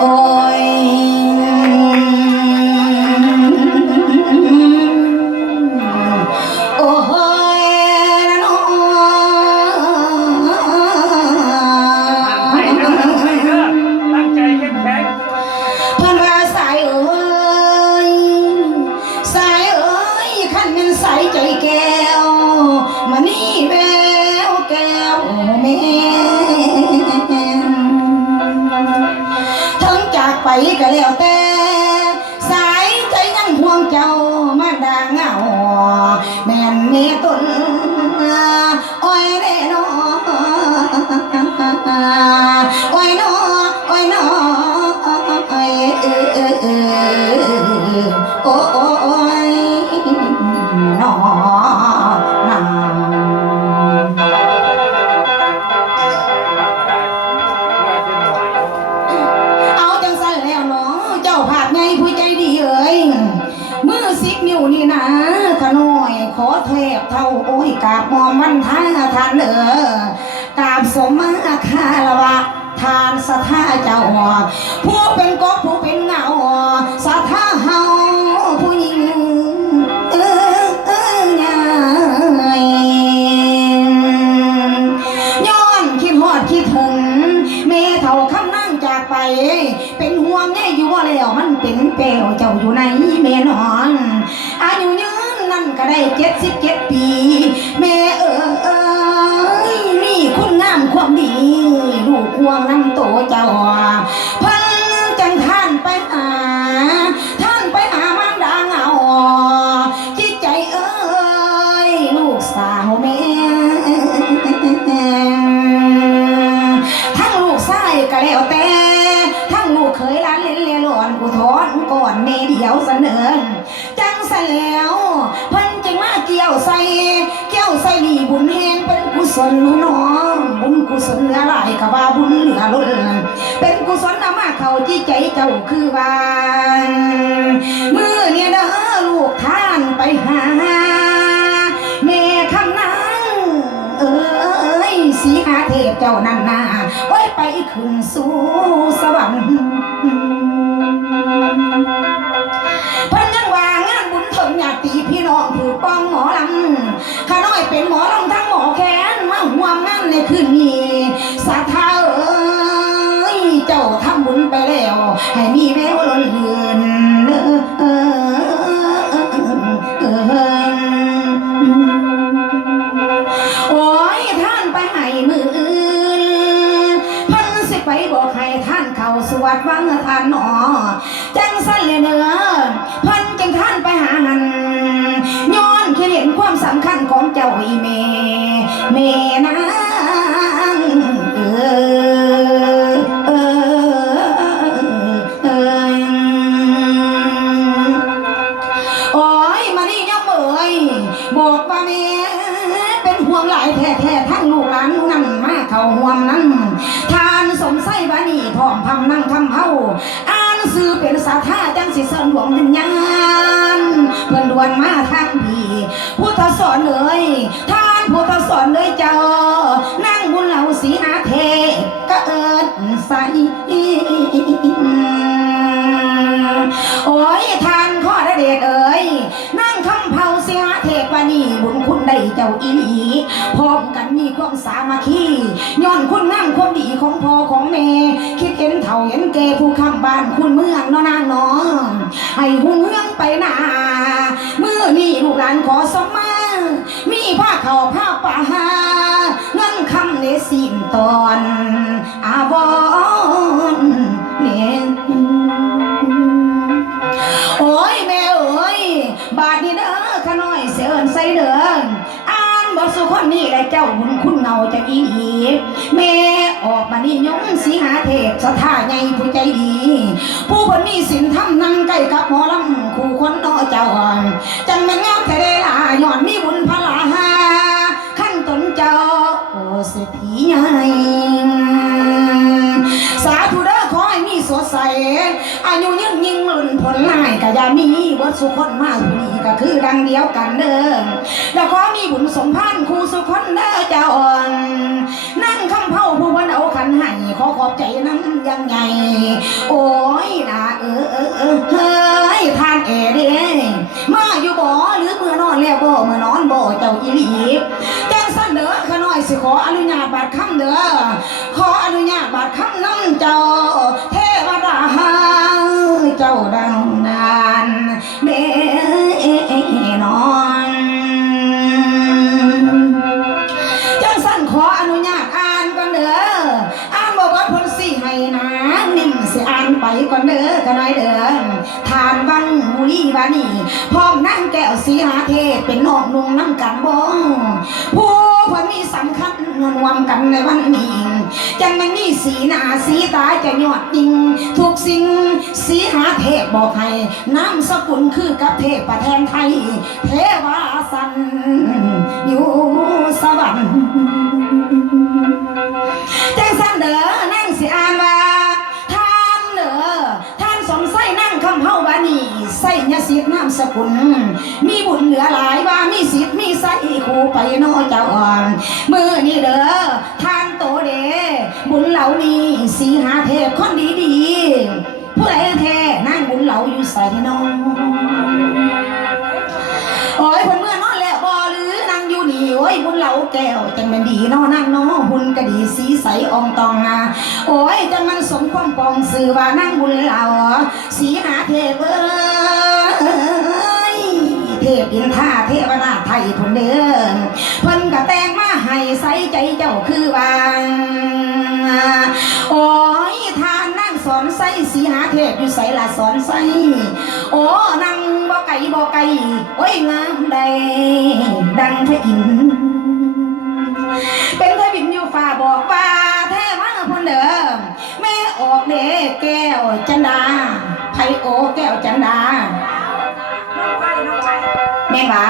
โทั้งจาก โอ้ยกาบมอมวันท่าทานเออกาบสมมาคารวะทานสถาเจ้าผู้เป็นกบผู้เป็นเงาสถาเฮาผู้หญิงเออเออไงย้อนคิดฮอดคิดถึงแม่เท่าคำนั่งจากไป เป็นห่วงแม่อยู่ว่าแล้วมันเป็นแปลวเจ้าอยู่ในแม่นอนอ กันก็ได้เจ็ดสิบเจ็ดปี แม่เอ๋ยมีคุณงามความดีลูกควงน้ำโตเจ้า วเสนอจังใส่แล้วเพิ่นจึงมาเกี่ยวใส่เกี่ยวใส่นี่บุญแหงเป็นกุศลน้องบุญกุศลอะไรก็ว่าบุญเหลือล้นเป็นกุศลนำมาเข้าจิตใจเจ้าคือวานมือเนี่ยเด้อลูกท่านไปหาแม่คำนางเอ้ยสีหาเทพเจ้านั่นนาไว้ไปขึ้นสู่สวรรค์ ไปแล้ว ให้มีแววล้นเลือนเออโอ้ยท่านไปให้มืออื่นพันสิไปบอกให้ท่านเข้าสวัสดิ์วังท่านหนอจังสั้นเลยเนอพันจังท่านไปหาหันย้อนคิดเห็นความสำคัญของเจ้าอีเมเมนา เข้าห่วมนั้นทานสมไส้บานี่พร้อมพำนั่งทำเฮาอ่านสื่อเป็นสาธาจังสิเสริมหลวงวิญญาณเพื่อนดวนมาทางพี่พุทธสอนเลยทานพุทธสอนเลยเจ้า จ้าอีหลีพร้อมกันมีความสามัคคีย้อนคุณงามความดีของพ่อของแม่คิดเห็นเท่าเห็นแก่ผู้คำบ้านคุณเมืองน้อนางน้องให้หุ่งเมืองไปหนาเมื่อนี่ลูกหลานขอสมมามีผ้าเขาวผ้าป่าเงินคำเนสินตอนอาวอนเนี่ยโอ้ยแม่เอ้ยบาดนี้เด้อขาน้อยเสียเอินใส่เด้ออ่าน บทสุคนนี้และเจ้าบุญคุณเงาจะอีหีแม่ออกมานิยมสีหาเทพสถาใหญ่ผู้ใจดี ผู้คนมีศีลธรรมนั่งใกล้กับหมอลำคู่คนนอเจ้าจังแม่งามแต่ได้ลาย้อนมีบุญพลาหาขั้นตนเจ้าโอเศรษฐีใหญ่สาธุเด้อขอให้มีสดใส อายุยิ่งยิ่งรุ่นผลลายกะยามีวัดสุขคนมาสุนีก็คือดังเดียวกันเด้อแล้วขอมีบุญสมพันธ์ครูสุขคนเด้อเจ้าอ่อนนั่งคำเผาผู้วันเอาขันให้ขอขอบใจนั้นยังไงโอ้ยนะเออเออเออ เจ้าดังนานเด้นอนจังสั่นขออนุญาตอ่านก่อนเด้ออ่านบอกว่าพลสีให้นะนิ่มสิอ่านไปก่อนเด้อกันหน่อยเด้อทานวังมุลีบานีพร้อมนั่งแก้วสีหาเทศเป็นนอกนุ่งน้ำกันบ้องผู้เพิ่นมีสำคัญรวมกันในวันนี้จังมันมีสีหน้าสีตาจะยอดจริง สิ่งสีหาเทพบอกให้น้ำสกุลคือกับเทพประแทนไทย เทวาสันอยู่สวรรค์จังสันเด้อนั่งสิอ่านว่าท่านเด้อท่านสมไส้นั่งคำเฮาบานีใส่ยสิทธิ์นามสกุล มีบุญเหลือหลายว่ามีสิทธิ์มีใส่คู่ไปโนเจ้าอ่อนมือนี่เด้อท่านโตเด้ บุญเหล่านี้สีหาเทพคนดีดีผู้ใดแท้นั่งบุญเหล่าอยู่ใส่น้องโอ้ยคนเมื่อนอนแล้วบอหรือนางอยู่นี่โอ้ยบุญเหลาแก้วจังมันดีนอนางน้อหุ่นก็ดีสีใสอองตองนาโอ้ยจังมันสมความปองสื่อว่านางบุญเหลาสีหาเทพเอ้ยเทพอินท่าเทวนาไทยพนเดินเพิ่นก็แตงมาให้ใส่ใจเจ้าคือวาง โอ้ยทานนั่งสอนไส้สีหาเทพอยู่ใสละสอนไส้โอ้นั่งบ่ไก่บ่ไก่โอ้ยงามใดดังพระอินทร์เป็นเทวินอยู่ฝ่าบอกว่าแท้มาพนเดิมแม่ออกเด้แก้วจันดาไผโอแก้วจันดาแม่นหวะ